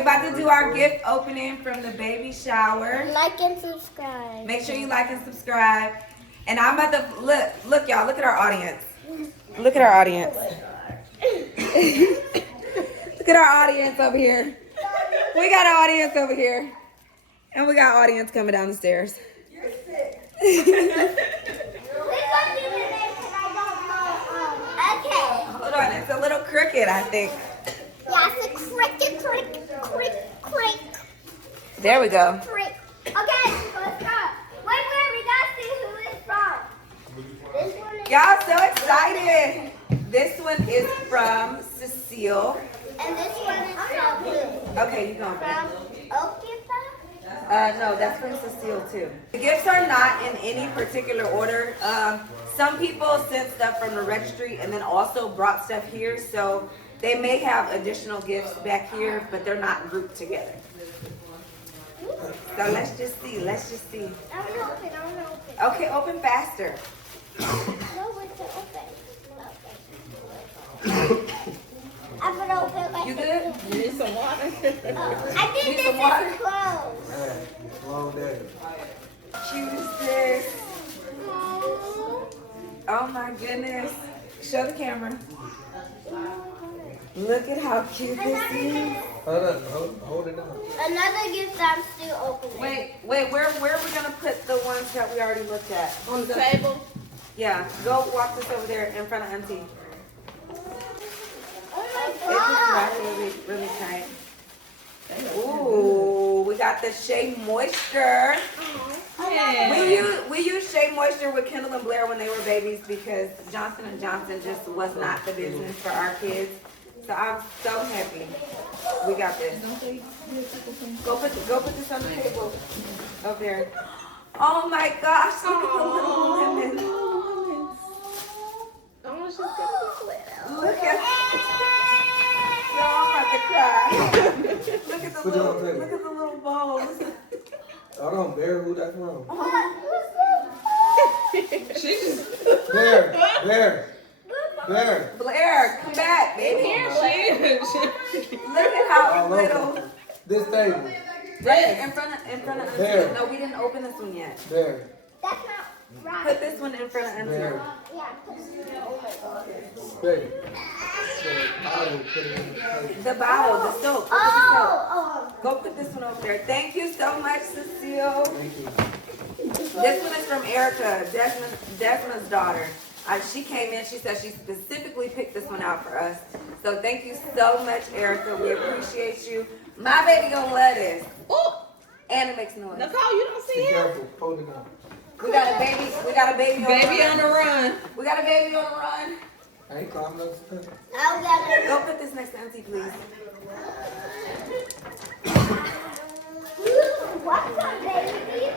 we're about to do our gift opening from the baby shower. Like and subscribe. Make sure you like and subscribe. And I'm about to look, y'all. Look at our audience. Look at our audience. Look at our audience over here. We got an audience over here, and we got audience coming down the stairs. You're sick. Okay. Hold on, it's a little cricket, I think. Yeah, it's a cricket, crick. There we go. Crick. Okay, let's go. Wait, we gotta see who it's from. This one is. Y'all so excited. This one is from Cecile. And this one is from who? Okay, you go. From Okipa? No, that's from Cecile too. The gifts are not in any particular order. Some people sent stuff from the registry and then also brought stuff here, so they may have additional gifts back here, but they're not grouped together. So let's just see. I want to open. Okay, open faster. No, it's to open. I'm gonna open like You good? You need some water? I think Need this some water? is closed. Long day. Cute is this? Oh my goodness. Show the camera. Look at how cute this is. Hold it down. Another gift I'm still opening. Wait, where are we gonna put the ones that we already looked at? On the table? Yeah, go walk this over there in front of Auntie. Oh It's my just god. wrapped really tight. Ooh, we got the Shea Moisture. Yeah. We used Shea Moisture with Kendall and Blair when they were babies because Johnson & Johnson just was not the business for our kids. So I'm so happy we got this. Go put this on the table over there. Oh my gosh, look at the little lemons. Oh, she's gonna be Look at No, I'm about to cry. Look at the Put it on the table. look at the little bowls. Hold on, Bear, who that from? She just Bear. Blair, come back, baby. Look at how All little. over. This table. Right in front of There. Auntie. No, we didn't open this one yet. Bear. That's not right. Put this one in front of Auntie. Bear. Yeah, put it in. Oh my god. Bear. Put it in the plate. The bottle, the soap. Look at the soap. Oh, Go put this one over there. Thank you so much, Cecile. Thank you. This one is from Erica, Desmond's daughter. She came in, she said she specifically picked this one out for us. So thank you so much, Erica. We appreciate you. My baby gonna love this. Ooh, And it makes noise. Nicole, you don't see Be him? careful. Hold it down. We got a baby on Baby the on run. the run. We got a baby on the run. I ain't climbing up the stairs. I got it. Go put this next to Auntie, please. What's up, baby?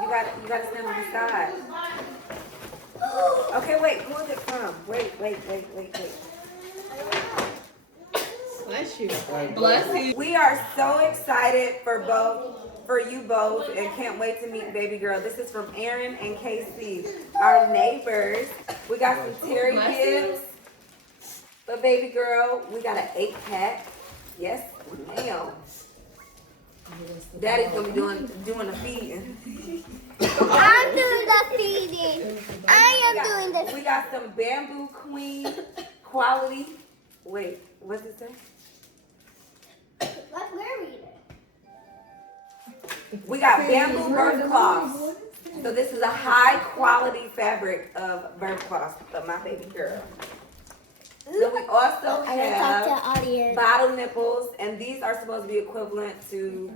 You gotta stand on the side. Okay, wait, who is it from? Wait. Bless you. Bless you. We are so excited for you both, and can't wait to meet baby girl. This is from Aaron and Casey, our neighbors. We got some Terry gifts for baby girl. We got an 8-pack. Yes, ma'am. Daddy's gonna be doing the feeding. I'm doing the feeding. We got some Bamboo Queen quality. Wait, what's it say? Where are we? We got bamboo bird cloths. So this is a high quality fabric of bird cloths for my baby girl. So we also I gotta talk to have the audience. bottle nipples, and these are supposed to be equivalent to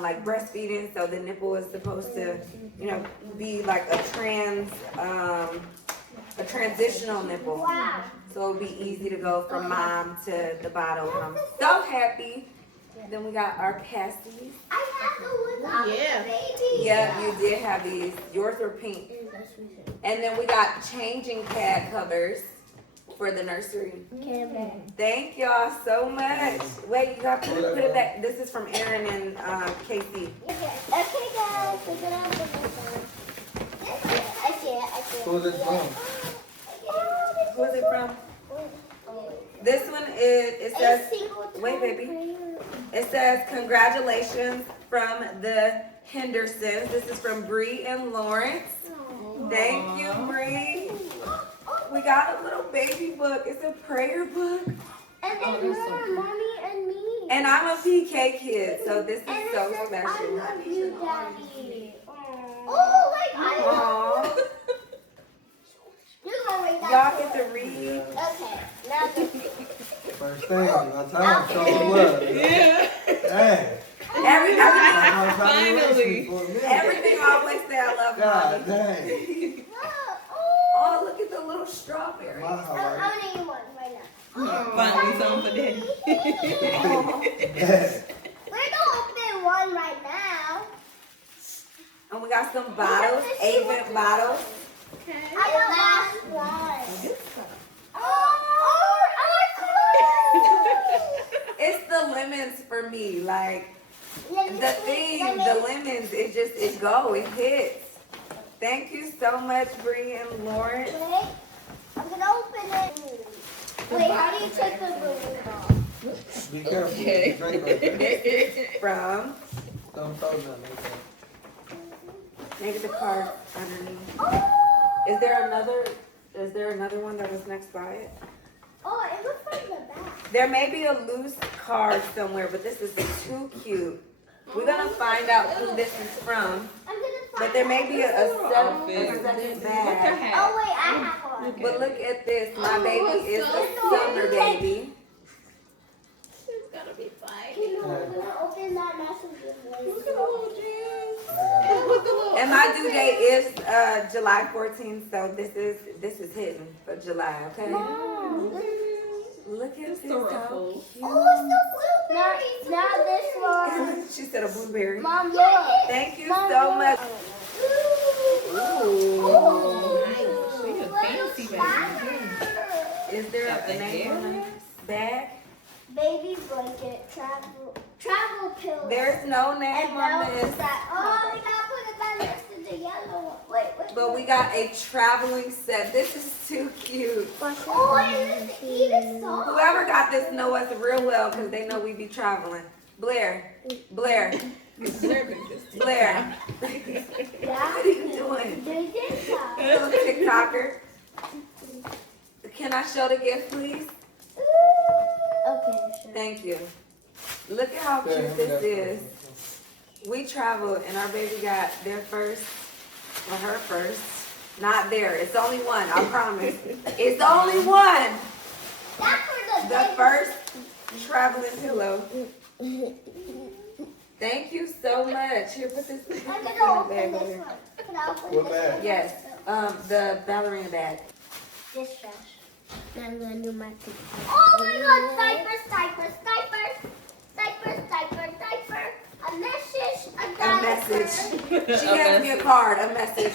like breastfeeding. So the nipple is supposed to, be like a transitional nipple. Wow. So it'll be easy to go from mom to the bottle. And I'm so happy. Then we got our Cassies. I have the one Yeah. baby. Yeah, you did have these. Yours were pink. And then we got changing pad covers for the nursery. Thank y'all so much. Wait, you got to put it back. This is from Aaron and Casey. Okay, guys, we're gonna open this one. I see it. Who's it from? Who is it from? This one is, it says, wait baby. It says, congratulations from the Hendersons. This is from Bree and Lawrence. Thank you, Bree. We got a little baby book. It's a prayer book. And then mommy and me. And I'm a PK kid, so this is so I special. love you, Daddy. Oh, like I love Aww. you. Gonna read Y'all that get to read. Okay, now the First thing, my time, show some love. Yeah. Dang. Finally. Everything always say I love God mommy. dang. Oh, look at the little strawberry. My I'm heart. gonna eat one right now. Finally, something for daddy. Dang. We're gonna open one right now. And we got some bottles, 8-bit bottles. I got last one. Oh, I like It's the lemons for me. Like, lemons. the thing, the lemons, it hits. Thank you so much, Bree and Lawrence. Wait, I'm gonna open it. Wait, how do you take the balloon off? Be careful. Okay. Drink like that. From, Don't throw nothing. maybe the card underneath. Oh, Is there another one that was next by it? oh, it looks like the back. There may be a loose card somewhere, but this is too cute. We're gonna find out who this is from, I'm gonna find but there may be a second Look bag. at Oh, wait, I have one. But look at this, my Oh, baby is so a summer baby. She's gonna be fine. You know, I'm gonna open that massive Look at the one. little jizz. Look at the little. And my due date is July 14th, so this is hidden for July, okay? Mom, Look at It's this. the How ruffles. cute. oh, it's the blueberries. Now this one. She said a blueberry. Mom, look. Thank you Mom, so look. much. Ooh. Ooh. Nice. She a fancy baby. Is there Got a the name on hair. the bag? Baby blanket, travel pillow. There's no and name on those this. that. Oh, we gotta put it back next to the yellow one. Wait. But we got a traveling set. This is too cute. Oh, and it's even soft. Whoever got this know us real well because they know we be traveling. Blair. Blair. Blair. What are you doing? They did that. Little TikToker. Can I show the gift, please? Okay, sure. Thank you. Look at how cute this is. We traveled and our baby got their first, or her first. Not there. It's only one. I promise. It's only one. That's for the The baby. first traveling pillow. Thank you so much. Here, put this in I'm the gonna open bag over this here. one. Can I open What this bag? one? Yes. The ballerina bag. This trash. Now I'm gonna do my thing. Oh my god, diapers. A message, a A diaper. message. She hands me a card. A message.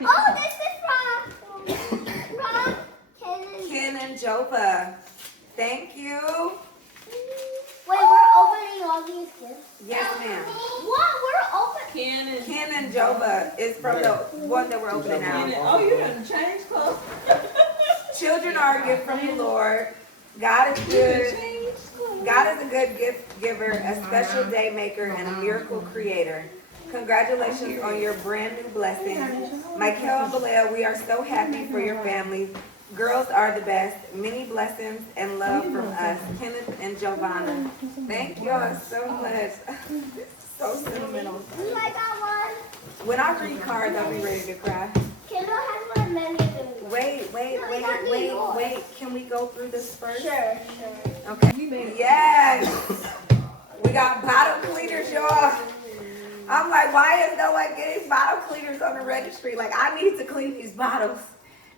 Oh, this is from Ken and Jova. Thank you. Wait, we're opening all these gifts. Yes, ma'am. What? We're opening. Ken and Jova is from the one that we're opening now. Oh, you done changed clothes. Children are a gift from the Lord. God is good. God is a good gift giver, a special day maker, and a miracle creator. Congratulations on your brand new blessing. Michael and Balea, we are so happy for your family. Girls are the best. Many blessings and love from us, Kenneth and Giovanna. Thank y'all so much. So sentimental. I got one. When I read cards, I'll be ready to cry. Kendall has one, and then you do. Wait. Can we go through this first? Sure. Okay. Yes. We got bottle cleaners, y'all. I'm like, why is no one getting bottle cleaners on the registry? Like, I need to clean these bottles.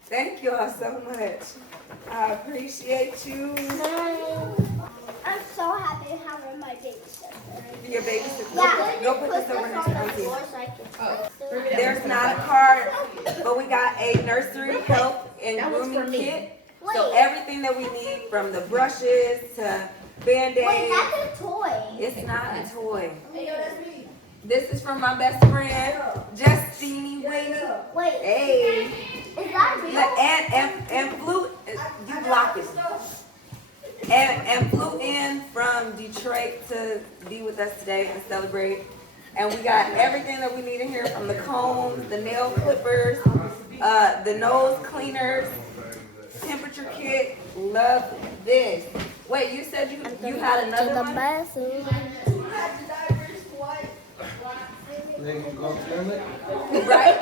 Thank y'all so much. I appreciate you. I'm so happy to have her in my baby sister. Your babysitter. Yeah, Go put this over on next the to Auntie. floor so I can. There's not a card, but we got a nursery help and grooming kit. So Wait. everything that we need, from the brushes to Band-Aids. Wait, that's a toy. It's not a toy. Hey, yo, that's me. This is from my best friend, Justine Wayne. Wait. Hey. Is that real? And flew, you blocked it. And flew in from from Detroit to be with us today and celebrate. And we got everything that we need in here, from the combs, the nail clippers, the nose cleaners, temperature kit. Love this. Wait, you said you had another one? They gonna go film it? Right.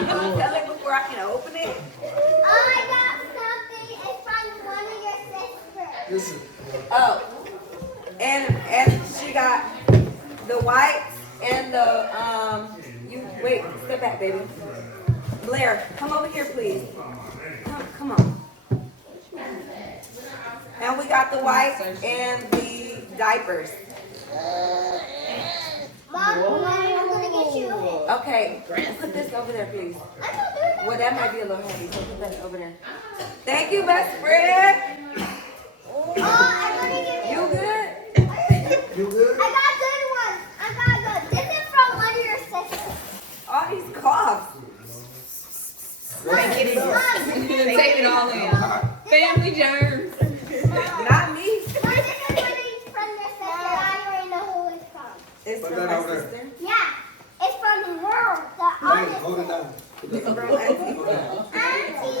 You gonna tell it before I can open it? Oh, I got something. It's from one of your sisters. This is. Oh, and she got the wipes and the You wait, step back, baby. Blair, come over here, please. Come on. And we got the wipes and the diapers. Mom, I'm gonna get you. Okay, put this over there, please. Well, that might be a little heavy, so put that over there. Thank you, best friend. Oh, I'm gonna give you. You good? You good? I got good ones. I got good. This is from one of your sisters. All these coughs. Take it all in. Family germs. Not me. This is one from your sister. I already know who it's from. It's Put from that my over there. sister. Yeah, it's from her, the Hey, other hold it down. It's from Auntie. auntie.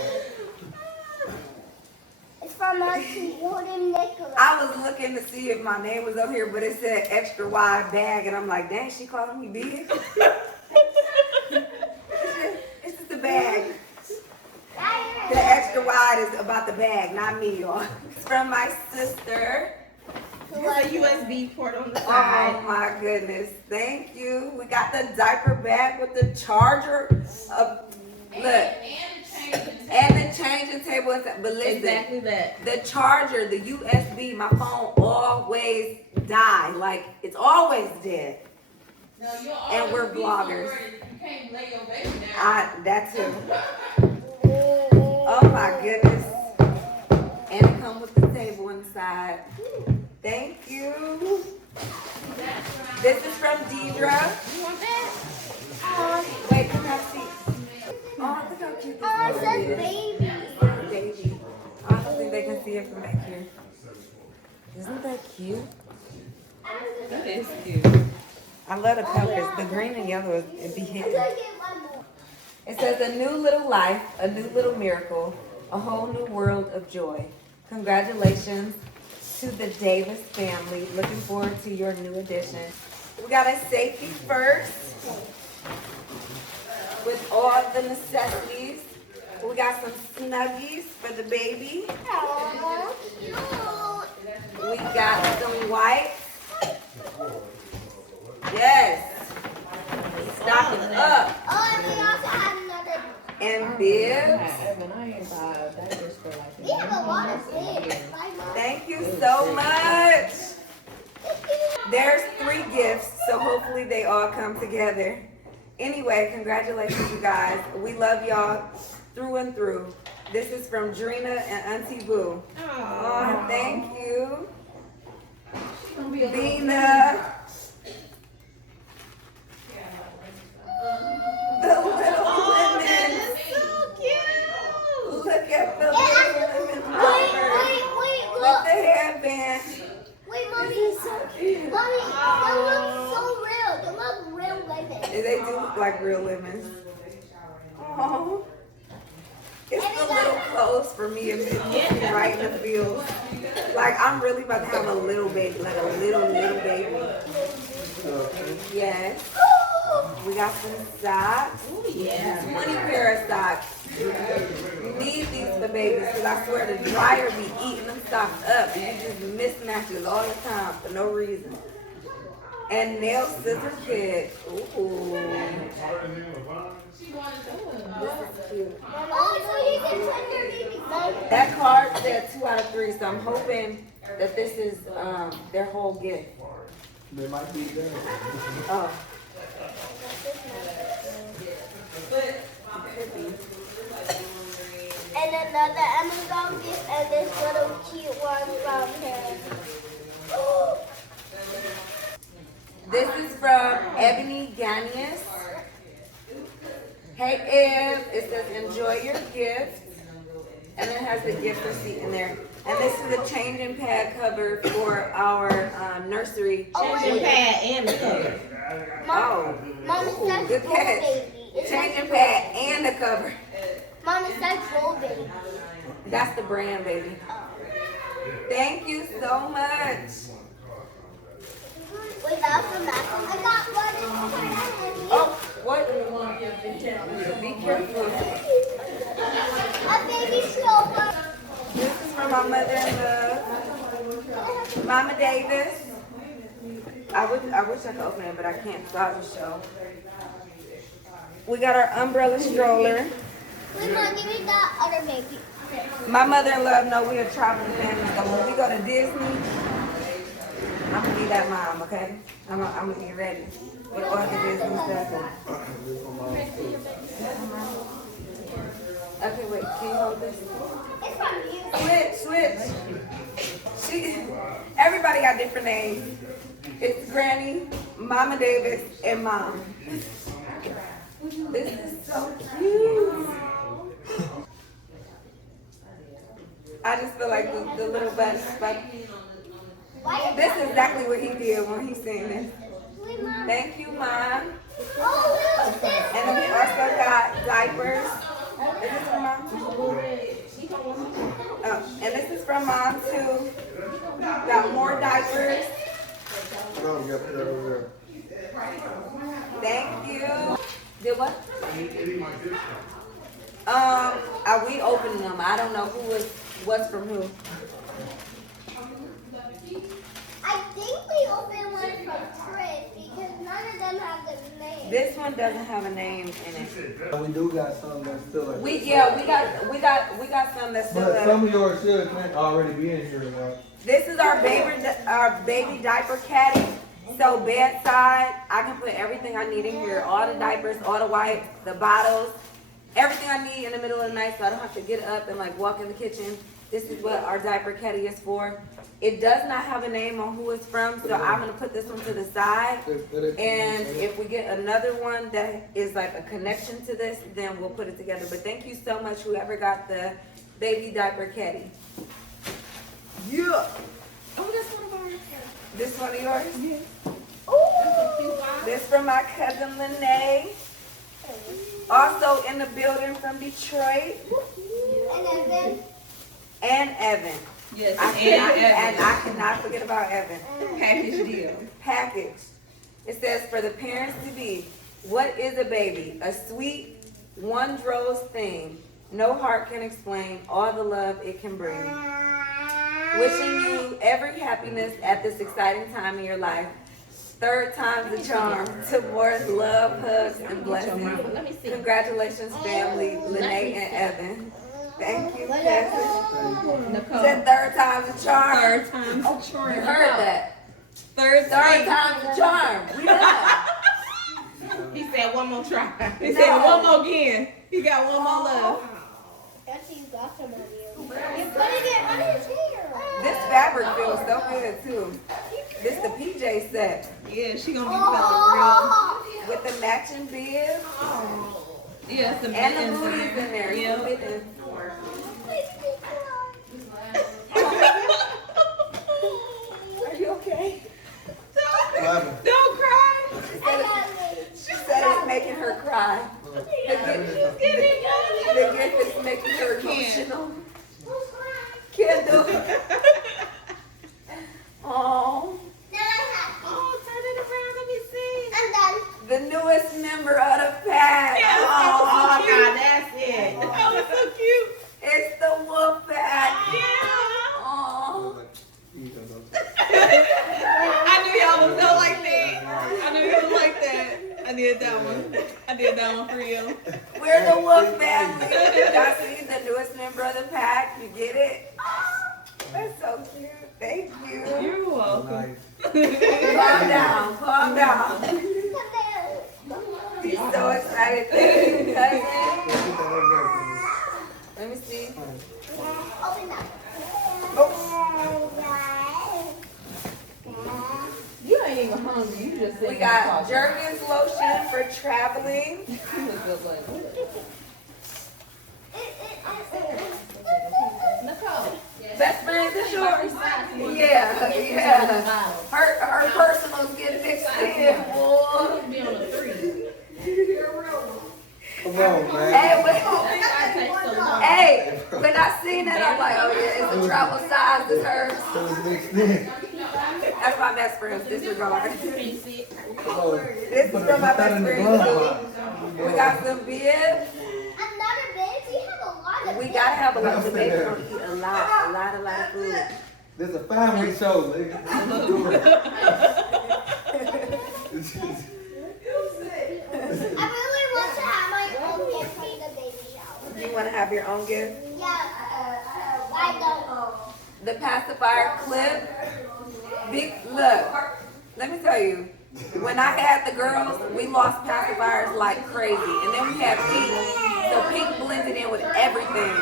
It's from Auntie Golden Nicholas. I was looking to see if my name was up here, but it said extra wide bag, and I'm like, dang, she calling me big. It's just a bag. The extra wide is about the bag, not me, y'all. It's from my sister. There's a USB port on the Oh side. my goodness, thank you. We got the diaper bag with the charger. Look, and the changing table. But listen, Exactly that. the charger, the USB, my phone always die. Like, it's always dead. And we're bloggers. You can't lay your baby down. That too. Oh my goodness. And it comes with the table inside. Thank you. This is from Deidre. You want that? Wait, can I see? Oh, look how cute this Oh, it is. says baby. Baby. I don't think they can see it from back here. Isn't that cute? That is cute. I love the colors. The green and yellow it be I'm hitting. gonna get one more. It says a new little life, a new little miracle, a whole new world of joy. Congratulations to the Davis family. Looking forward to your new addition. We got a safety first with all the necessities. We got some Snuggies for the baby. Aw, cute. We got some wipes. Yes. Stocking up. Oh, and we also have another. And bibs. We have a lot of things. Thank you so much. There's 3 gifts, so hopefully they all come together. Anyway, congratulations, you guys. We love y'all through and through. This is from Drina and Auntie Boo. Oh, thank you. Bina. The little women. So cute. Look at the little women. Wait, With look. the hairband. Wait, Mommy. Mommy, they look so real. They look real women. They do look like real women. Oh, it's a little close for me and me right in the field. Like, I'm really about to have a little baby, like a little baby. Yes. We got some socks. Oh yeah. 20 pair of socks. You need these for babies, because I swear the dryer be eating them socks up. And you just mismatches all the time for no reason. And nail scissor kit. Ooh. This is cute. Oh, so you can put your baby clothes. That card said 2 out of 3, so I'm hoping that this is their whole gift. They might be there. Oh. And another Amazon gift and this little cute one from him. This is from Ebony Ganius. Hey Eb, it says enjoy your gift. And then it has the gift receipt in there. And this is a changing pad cover for our nursery. Changing pad and the cover. Oh, Mom, it says good Bull catch. Baby. It Changing says- pad and the cover. Mom, it says Bull Baby. That's the brand, baby. Thank you so much. Wait, that was from that one. I got one in Oh, what? Be careful. a baby stroller. This is from my mother-in-law, Mama Davis. I wish I could open it, but I can't, so I'll just show. We got our umbrella stroller. Wait, Mom, give me that other baby. My mother-in-law know we are traveling family, so when we go to Disney, I'm gonna be that mom, okay? I'm gonna be ready with all the Disney stuff. Okay, wait, can you hold this? It's from you. Switch. Everybody got different names. It's Granny, Mama Davis, and Mom. This is so cute. I just feel like the little bus. This is exactly what he did when he sang this. Wait, Mom. Thank you, Mom. Oh, look, this. And then we also got diapers. Is this from Mom? Oh, and this is from Mom too. Got more diapers. No, you got to put that over there. Thank you. Did what? Are we opening them? I don't know what's from who. I think we opened one from Chris because none of them have the name. This one doesn't have a name in it. We do got some that's still like. We got some that's still. But some of yours should already be in here, though. This is our baby diaper caddy. So bedside, I can put everything I need in here. All the diapers, all the wipes, the bottles, everything I need in the middle of the night so I don't have to get up and like walk in the kitchen. This is what our diaper caddy is for. It does not have a name on who it's from, so I'm gonna put this one to the side. And if we get another one that is like a connection to this, then we'll put it together. But thank you so much, whoever got the baby diaper caddy. Yeah. Oh, that's one of ours. This one of yours? Yes. This from my cousin Lene. Also in the building from Detroit. And Evan. Yes, I cannot forget about Evan. Package deal. Package. It says, for the parents to be, what is a baby? A sweet, wondrous thing. No heart can explain all the love it can bring. Wishing you every happiness at this exciting time in your life. Third time's the charm. To more love, hugs, and blessings. Let me see. Congratulations, family, Lene and Evan. Thank you, cousin. Nicole. Said third time's the charm. Third time's the charm. You heard that. Third Time's the charm. We done. He said one more try. He said one more again. He got one more love. Actually, you got some on you. You're putting it on his hair. This fabric feels so good too. This the PJ set Yeah, she gonna be feeling with the matching bib real. Yeah, some and the mittens in booties in there. Yeah. Some mittens. Are you okay? Don't cry. She said it's making her cry. The gift is making her emotional. Can't do it. Oh, Oh, turn it around. Let me see. And then the newest member of the pack. Yes, Oh, God, that's it. That was so cute. it's the wolf pack. Yeah. Oh. I knew y'all was so like that. I knew you was like that. I did that one. I did that one for you. We're the wolf family. Y'all see the newest member of the pack. You get it? That's so cute. Thank you. You're welcome. Calm down. Calm down. He's so excited. Thank you, cousin. Let me see. open up. Oh, You ain't even hungry. You just we got Jergens lotion for traveling. this yours? Yeah, yeah. Her personals get mixed in, boy. Be on a 3. Come on, man. Hey, I take so long. hey, when I seen that, I'm like, oh yeah, it's a travel size, it's hers. It was mixed in. That's my best friend's disregard. Can't see it. Come on. This is Put from my that best in the friend. glove box. We got some bibs. Another bit? We have a lot of We bits. gotta have a lot. The baby gonna eat a lot of food. This is a family show, nigga. I really want to have my own gift for the baby shower. You wanna have your own gift? Yeah, I don't. The pacifier clip. Big look. Let me tell you. When I had the girls, we lost pacifiers like crazy, and then we had pink. So pink blended in with everything.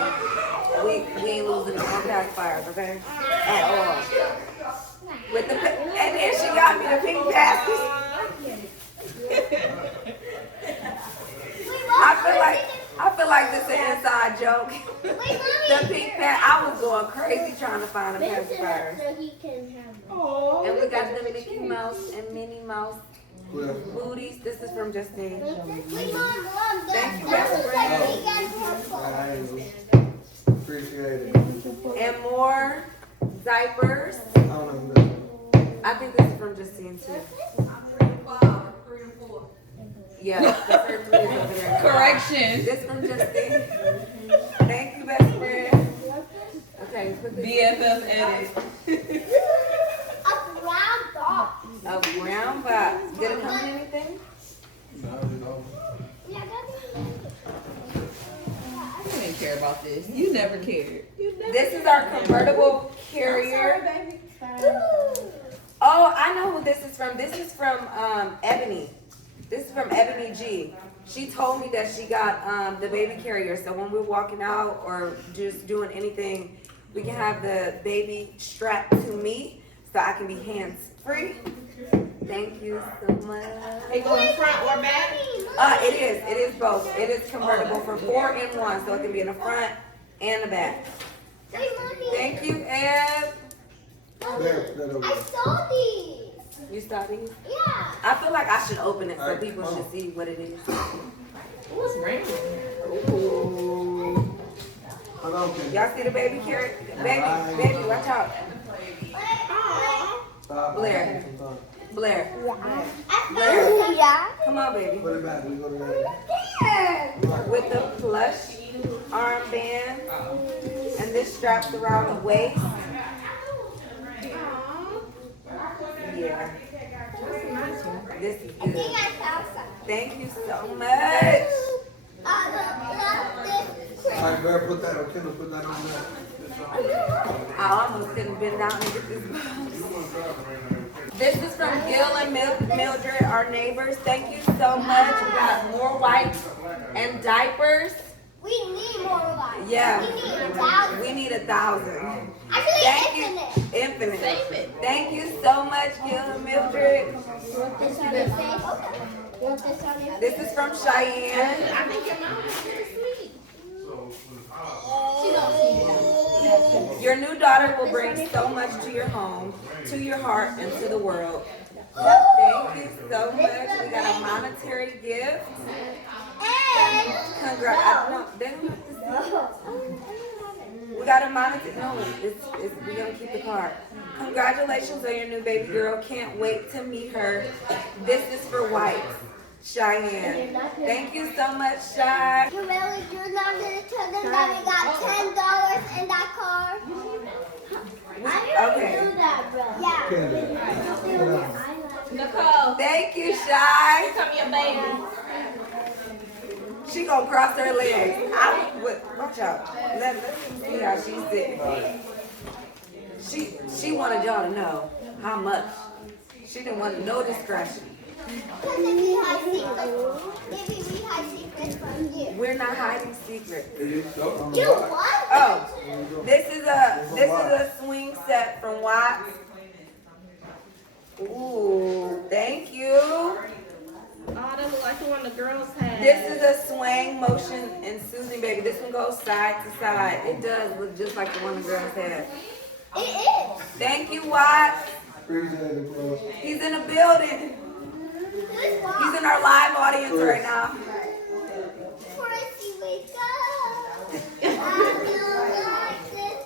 We ain't losing no pacifiers, okay? At all. With the and then she got me the pink passes. I feel like this is an inside joke. Wait, The mommy. pink pass. I was going crazy trying to find a pacifier. So he can have Oh. And we got the Mickey Mouse and Minnie Mouse booties. This is from Justine. Wait, Mom, Thank you, that best was friend. like big and purple. I appreciate it. And more diapers. I don't know. I think this is from Justine too. Yeah, the third three is over there. Correction. This from Justine. Thank you, best friend. Okay, put this BFF edit. A brown box. a brown box. Did it come in anything? Yeah, I didn't care about this. You never cared. You never. This is our convertible carrier. Oh, I know who this is from. This is from Ebony. This is from Ebony G. She told me that she got the baby carrier. So when we're walking out or just doing anything, we can have the baby strapped to me so I can be hands free. Thank you so much. They go in front or back? It is both. It is convertible for 4-in-1, so it can be in the front and the back. Wait, Mommy. Thank you, Eb. I saw these. You saw these? Yeah. I feel like I should open it so people should see what it is. What's raining? Ooh. Y'all see the baby carrot? Baby, watch out. Blair. Blair. Yeah. Come on, baby. Put it back. We go to that. With the plush armband. And this straps around the waist. Yeah. This is I think good. I found some. Thank you so much. All right, girl, put that on Kendall. Put that on there. I almost couldn't bend down and get this box. This is from Gil and Mildred, our neighbors. Thank you so much. We got more wipes and diapers. We need more lights. Yeah. We need 1,000. We need 1,000. Actually, Thank you. infinite. Infinite. Save it. Thank you so much, Gil and Mildred. You want this on your face? You want this on your face? This is from Cheyenne. I think your mom is asleep. She don't see it. Your new daughter will bring so much to your home, to your heart, and to the world. Thank you so much. We got a monetary gift. And Congrats. No, they don't have to see it. We got a monetary. No, we're going to keep the card. Congratulations on your new baby girl. Can't wait to meet her. This is for white. Cheyenne. Thank you so much, Shy. you're not gonna tell them that we got $10 in that car? Okay. Do that, bro. Yeah. Nicole, Thank you, Shy. come your baby. She gonna cross her legs. Watch out. Let's see how she's sitting. She wanted y'all to know how much. She didn't want no discretion. Because if we hide secrets, maybe we hide secrets from you. We're not hiding secrets. You what? Oh, this is a swing set from Watts. Ooh, thank you. Oh, that look like the one the girls had. This is a swing motion and soothing baby. This one goes side to side. It does look just like the one the girls had. It is. Thank you, Watts. Appreciate it, bro. He's in the building. Who's what? He's in our live audience right now. Prissy, wake up. I don't like this.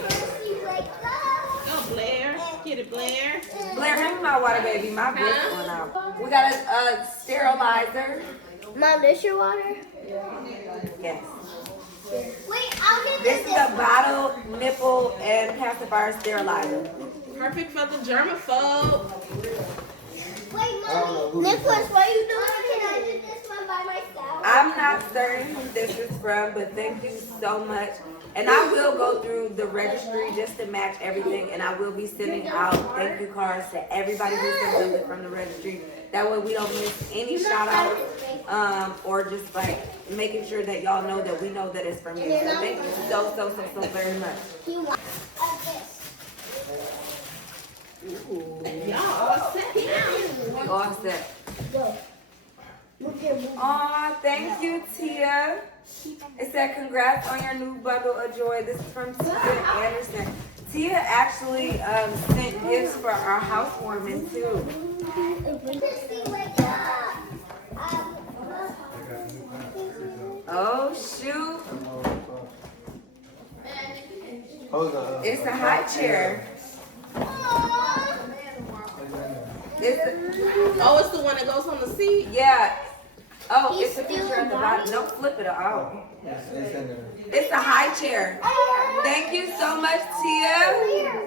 Prissy, wake up. Oh, Blair. Kitty Blair. Blair, hand me my water, baby. My breath's going out. We got a sterilizer. Mom, this your water? Yes. Wait, I'll get This is a bottle, nipple, and pacifier sterilizer. Perfect for the germaphobe. Wait, Mommy. Nicholas, what are you doing? Can I do this one by myself? I'm not certain who this is from, but thank you so much. And I will go through the registry just to match everything, and I will be sending out thank you cards to everybody who sends something from the registry. That way we don't miss any shout outs, or just like making sure that y'all know that we know that it's from you. So thank you so very much. You want Y'all all set now. We all set. go. Aw, thank you, Tia. It said, congrats on your new bundle of joy. This is from Tia Anderson. Tia actually sent gifts for our housewarming too. Prissy, wake up. Oh, shoot. Hold on. It's a high chair. It's Oh, it's the one that goes on the seat? yeah. Oh, He's it's a picture still at the bottom. Don't flip it out. It's in there. It's a high chair. Thank you so much, Tia.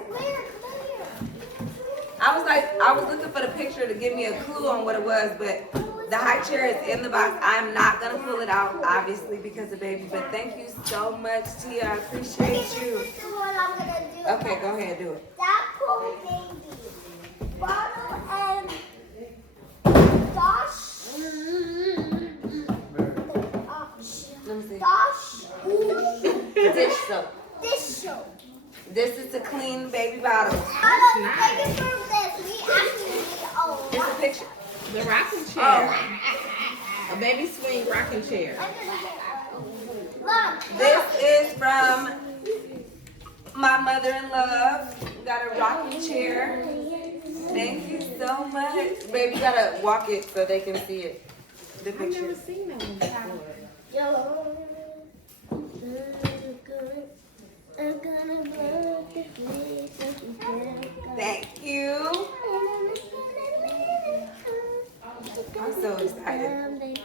I was looking for the picture to give me a clue on what it was, but the high chair is in the box. I'm not gonna pull it out, obviously, because of baby, but thank you so much, Tia. I appreciate you. This is what I'm gonna do. Okay, go ahead, do it. That poor baby. Bottle and Dosh. Let me see. Dosh. Dish soap. This show. This is to clean baby bottles. I don't take it from this. We actually need a It's a lot. picture. The rocking chair. A baby swing rocking chair. Mom. This is from my mother-in-law. We got a rocking chair. Thank you so much. Baby, you gotta walk it so they can see it. The I've never picture. seen that one before. Thank you. I'm so excited.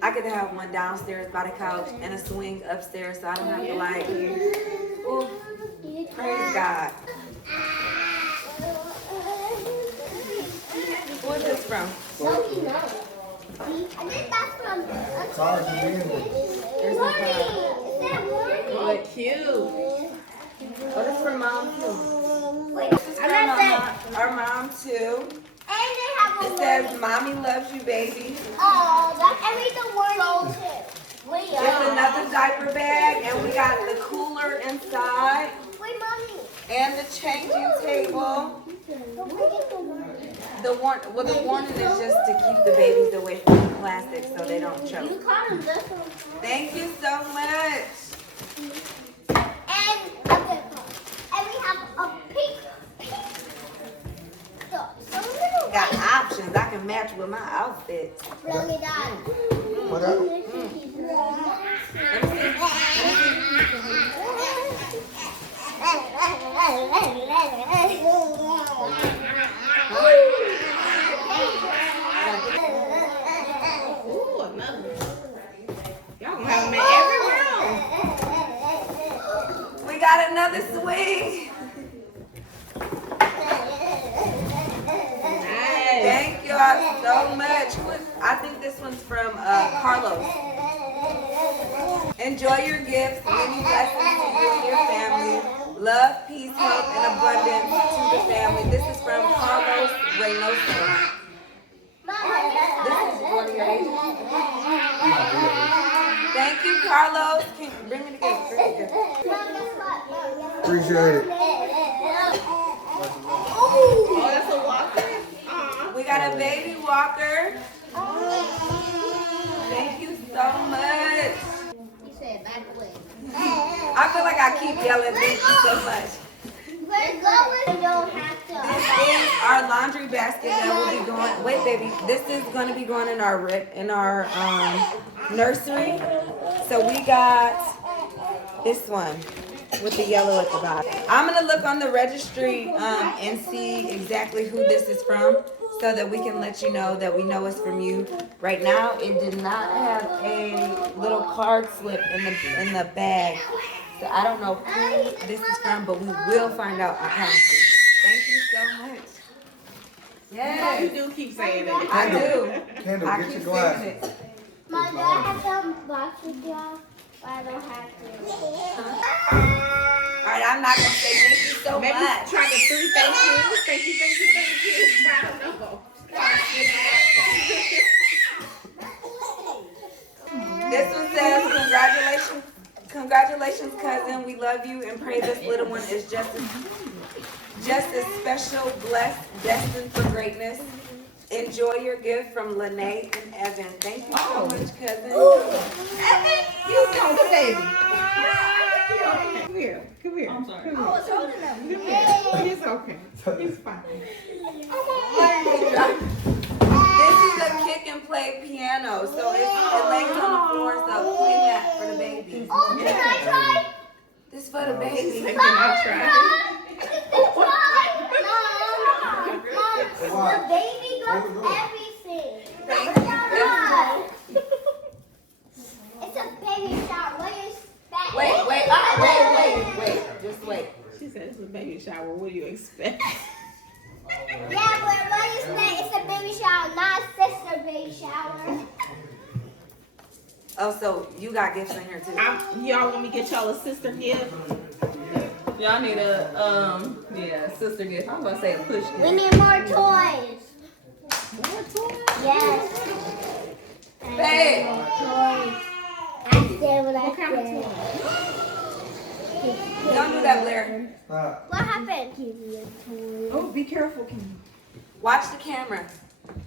I could have one downstairs by the couch and a swing upstairs so I don't have to like, ooh, praise God. Who is this from? I think that's from. Sorry for being there. There's no card. Is that warning? Oh, cute. Oh, this is from mom too. Wait, This is I from got that. our mom too. And they have a It warning. says, "Mommy loves you, baby." Oh, that's every the warning too. Wait, It's another diaper bag, and we got the cooler inside, Wait, Mommy. and the changing table. Don't forget the warning. The warning is just to keep the babies away from the plastic so they don't choke. You caught him this one. Thank you so much. And okay, and we have a pink. So little Got options. I can match with my outfit. Bring it on. What up? Let me see. Ooh, another. Y'all gonna have them in every room. We got another swing. Nice. Thank y'all so much. I think this one's from Carlos. Enjoy your gifts. Many blessings to you and your family. Love, peace, hope, and abundance to the family. This is from Carlos Reynoso. This is one of your agents. Thank you, Carlos. Can you bring me the gift? Bring me the gift. Appreciate it. Oh, that's a walker? Aw. We got a baby walker. Thank you so much. You said back away. I feel like I keep yelling thank you so much. We're going. You don't have to. This is our laundry basket that will be going. Wait, baby. This is going to be going in our nursery. So we got this one with the yellow at the bottom. I'm gonna look on the registry and see exactly who this is from, so that we can let you know that we know it's from you. Right now, it did not have a little card slip in the bag. So I don't know who this is from, but we will find out. I promise you. Thank you so much. Yes. You do keep saying it. I do. Kendall, I get keep your saying glasses. it. Mom, do I have some boxes, y'all? I don't have to. All right, I'm not gonna say thank you so Maybe much. try the 3 thank yous. Thank you. I don't know. This one says, congratulations, cousin. We love you and pray this little one is just as special, blessed, destined for greatness. Enjoy your gift from Lene and Evan. Thank you so much, cousin. Evan, you know the baby. Come here. I'm sorry. I was holding them. It's okay. It's fine. This is a kick and play piano, so it lays on the floor, so play that for the baby. Oh, can I try? This for the baby. Can I try? Mom, the baby got everything. Thank you. It's a baby shower. What do you expect? Wait. Just wait. She said it's a baby shower. What do you expect? Yeah, but what do you expect? It's a baby shower, not a sister baby shower. Oh, so you got gifts in here too. Y'all want me to get y'all a sister gift? Y'all need a sister gift. I was gonna say a push gift. We need more toys. More toys? Yes. Babe. More toys. I said what I What kind of said. toys? Don't do that, Blair. Stop. What happened? Give me a toy. Oh, be careful, Kim. Watch the camera.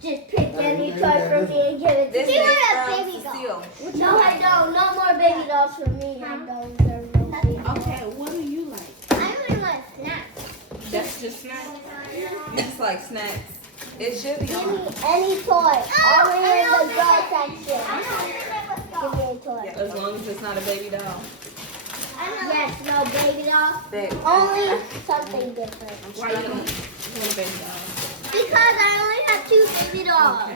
Just pick any toy from me and give it to This me. is See what a from baby doll. Cecile. No, I don't. No more baby dolls for me. I don't deserve no baby dolls. Okay, what do you like? I really want snacks. That's just snacks. You just like snacks. It should be Give on. me any toy. Only in the girl section. Give me a toy. Yeah. As long as it's not a baby doll. Yes, no baby doll. Babe. Only something different. Why you don't want a baby doll? Because I only have 2 baby dolls.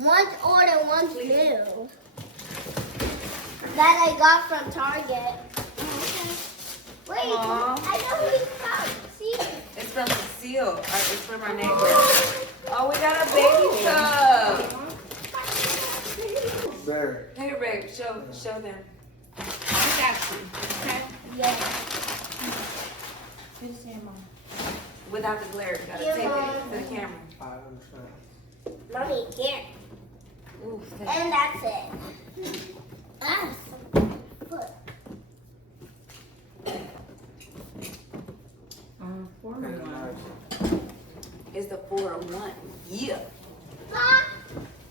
One's old and one's new. That I got from Target. Wait, Aw. I know who it's from. See? It's from Cecile. It's from our neighbor. Oh, we got a baby tub. There. Here, babe. Show them. I got you. Okay? Yeah. Without the glare, you gotta Yeah, take Mom. it to the camera. I understand. Mommy, here. Ooh, And that's it. Foot. it's the 401. Yeah.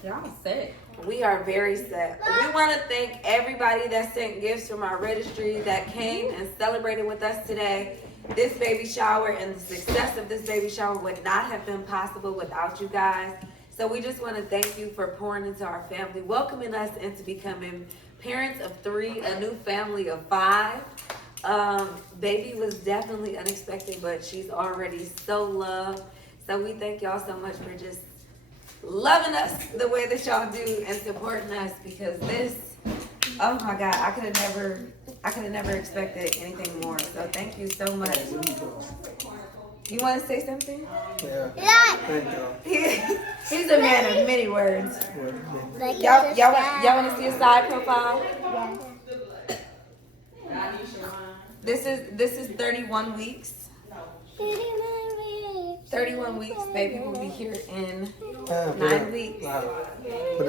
Y'all sick. We are very set. We want to thank everybody that sent gifts from our registry that came and celebrated with us today. This baby shower and the success of this baby shower would not have been possible without you guys. So we just want to thank you for pouring into our family, welcoming us into becoming parents of 3, a new family of 5. Baby was definitely unexpected, but she's already so loved. So we thank y'all so much for just loving us the way that y'all do and supporting us, because this, oh my God, I could have never expected anything more. So thank you so much. You want to say something? Yeah. Yeah. Thank y'all. He's a man of many words. Like Y'all want to see a side profile? Yeah. This is 31 weeks. 31 weeks, baby will be here in 9 weeks. I'm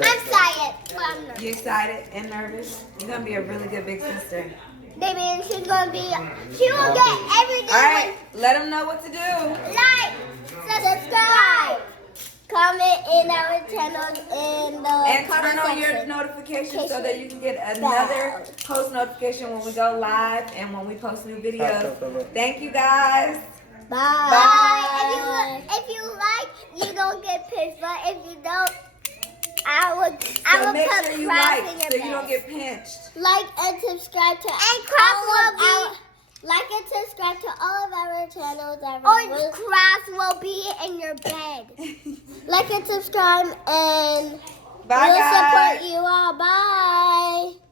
excited. But I'm not. You excited and nervous? You're gonna be a really good big sister. Baby, and she will get everything. All right, let them know what to do. Like, subscribe, comment in our channel in the And turn comment on your section. notifications so that you can get another post notification when we go live and when we post new videos. Thank you guys. Bye. Bye. If you like, you don't get pinched. But if you don't, I So will make put sure you crabs like in your so you bed. don't get pinched. Like and subscribe to like and subscribe to all of our channels. Or crabs will be in your bed. Like and subscribe and Bye we'll guys. support you all. Bye.